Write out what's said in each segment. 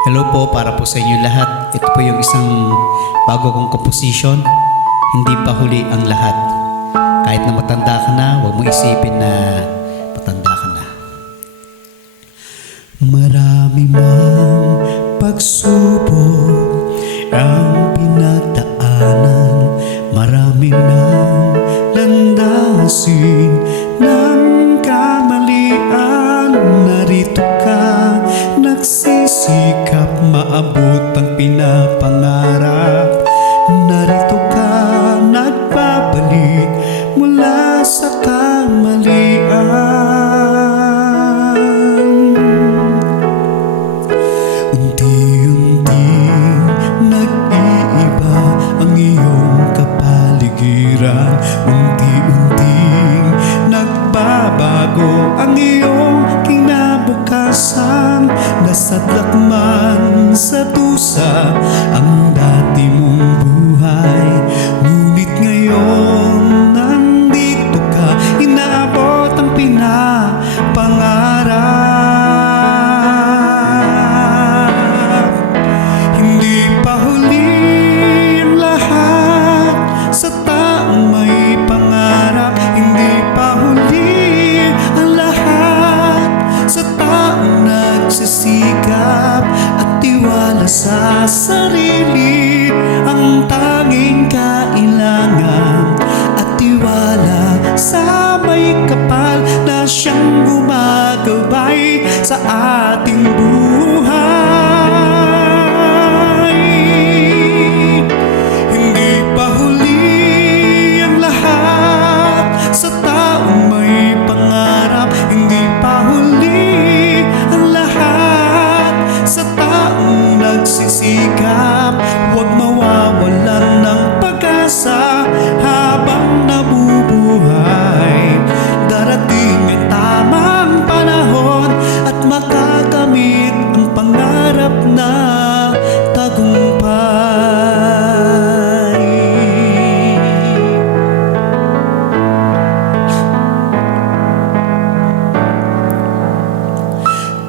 Hello po para po sa inyo lahat. Ito po yung isang bago kong composition. Hindi pa huli ang lahat. Kahit na matanda ka na, huwag mo isipin na matanda ka na. Marami mang pagsubok ang pinagdaanan, marami nang landasin ng kamalian. Narito ka, nagsisikap maabot ang pinapangarap. Narito ka, nagbabalik mula sa kamalian. Unti-unting nag-iiba ang iyong kapaligiran. Unti-unting nagbabago ang iyong kinabukasan. Nasadlak man sa dusa ang dati mong buhay, ngunit ngayon nandito ka, inaabot ang pinapangarap. Hindi pa huli ang lahat sa taong may pangarap. Hindi pa huli ang lahat sa taong nagsisikap at tiwala sa sarili. Ang tanging kailangan at tiwala sa may kapal na siyang gumagabay sa ating buhay. Hindi pa huli ang lahat sa taong may pangarap. Hindi pa huli ang lahat sa taong nagsisikap. Huwag mawawalan ng pag-asa habang nabubuhay. Darating ang tamang panahon at makakamit ang pangarap na tagumpay.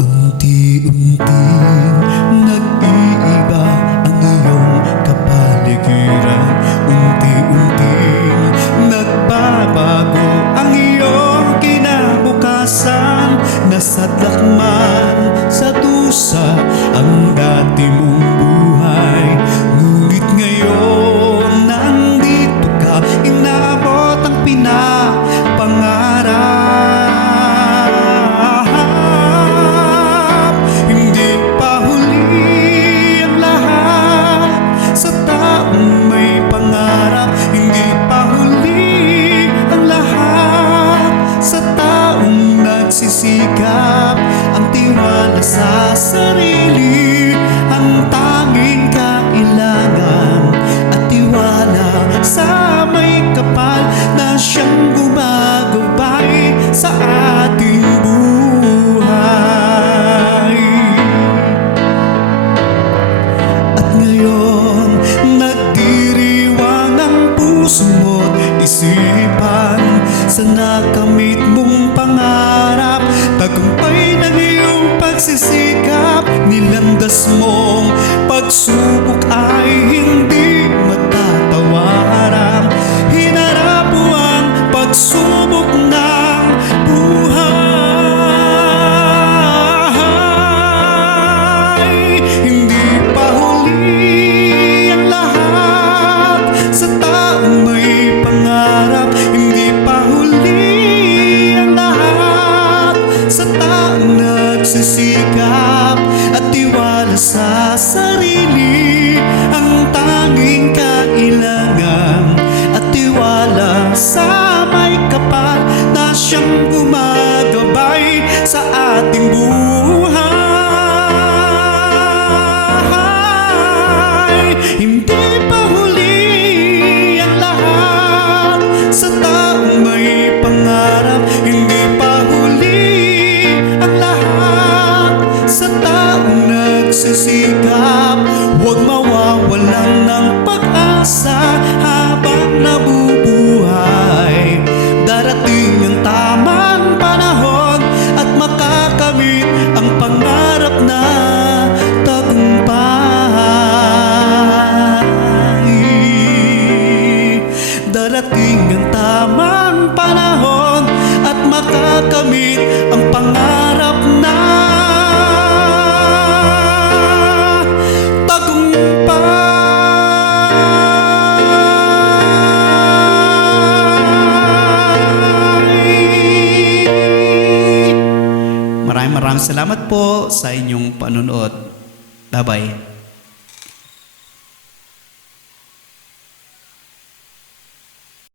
Unti-unting nag-iiba ang iyong kapaligiran. Unti-unting nagbabago ang iyong kinabukasan. Nasadlak man sa dusa ang dati mong buhay, ngunit ngayon nandito ka, inaabot ang pinapangarap. Hindi pa huli ang lahat sa taong may pangarap. Hindi pa huli ang lahat sa taong nagsisikap. Ang tiwala sa sarili ang tanging kailangan, at tiwala sa may kapal na siyang gumagabay sa ating buhay. At ngayon nagdiriwang ang puso mo't isipan sa nakamit mong pangarap. Tagumpay ng iyong pagsisikap, nilandas mong pagsubok ay hindi matatawaran. Hinarap mo ang pagsubok ng buhay. Hindi pa huli ang lahat sa taong may pangarap. Hindi pa huli ang lahat sa taong nagsisikap at tiwala sa sarili. Ang tanging kailangan at tiwala sa may kapal na siyang gumagabay sa ating buhay. Hindi pa huli ang lahat sa taong may pangarap. Hindi pa huli ang lahat maraming salamat po sa inyong panonood. Bye-bye.